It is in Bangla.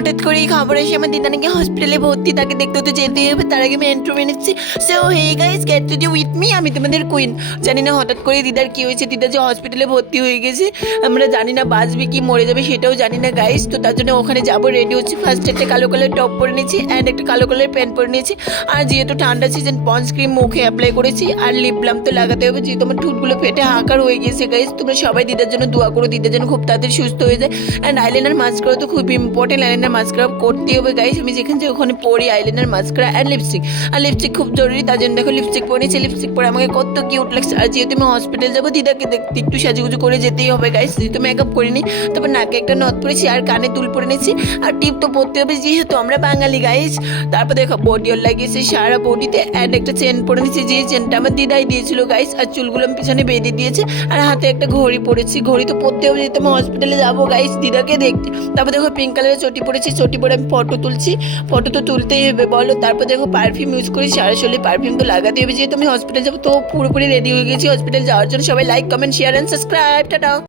হঠাৎ করেই খবর এসে আমার দিদা নাকি হসপিটালে ভর্তি, তাকে দেখতে তো যেতেই হবে। তার আগে আমি এন্ট্রো মেনেছি। So hey guys, get to with me, আমি তোমাদের কুইন। জানি না হঠাৎ করে দিদার কি হয়েছে, দিদা যে হসপিটালে ভর্তি হয়ে গেছে। আমরা জানি না বাঁচবে কি মরে যাবে সেটাও জানি না গাইস। তো তার জন্য ওখানে যাবো, রেডি হচ্ছি। ফার্স্ট একটা কালো কালার টপ পরে নিয়েছি অ্যান্ড একটা কালো কালার প্যান্ট পরে নিয়েছি। আর যেহেতু ঠান্ডা সিজন, পন্স ক্রিম মুখে অ্যাপ্লাই করেছি আর লিপ বাম তো লাগাতে হবে, যেহেতু আমার ঠোঁটগুলো ফেটে হাঁকার হয়ে গেছে গাইস। তোমরা সবাই দিদার জন্য দোয়া করো, দিদার জন্য খুব তাড়াতাড়ি সুস্থ হয়ে যায়। অ্যান্ড আইলাইনার মাস্কারা তো খুব ইম্পর্টেন্ট, আইলাইনার মাস্কারা করতেই হবে গাইস। আমি যেখানে যে ওখানে পরি আইলাইনার মাস্কারা অ্যান্ড লিপস্টিক। আর লিপস্টিক খুব জরুরি, তার জন্য দেখো লিপস্টিক পরে নিয়েছি। লিপস্টিক পরে আমাকে কত কিউট লাগছে। আর যেহেতু আমি হসপিটাল যাবো, দিদাকে দেখতে একটু সাজুগুজু করে যেতেই হবে গাইস। যেহেতু মেকআপ করিনি, তারপর নাকে একটা নথ পরেছি আর কানে দুল পরে নিয়েছি। আর টিপ তো পরতে হবে যেহেতু আমরা বাঙালি গাইস। তারপর দেখো বডি অল লাগিয়েছে সারা বডিতে অ্যান্ড একটা চেন পরে নিয়েছি, যে চেনটা আমার দিদাই দিয়েছিল গাইস। আর চুলগুলো আমি পিছনে বেঁধে দিয়েছে। আর হাতে একটা ঘড়ি পরেছি, ঘড়ি তো পরতে হবে যেহেতু আমি হসপিটালে যাবো গাইস দিদাকে দেখতে। তারপর দেখো পিঙ্ক কালারের চটি পরেছি, চটি পরে আমি ফটো তুলছি। ফটো তো তুলতেই হবে বলো। তারপর দেখো পারফিউম ইউজ করি, সারা শরীরে পারফিউম তো লাগাতে হবে যেহেতু আমি হসপিটাল যাবো। তো পুরোপুরি রেডি হয়ে গেছি হসপিটাল যাওয়ার জন্য। সবাই like comment share and subscribe. Tata.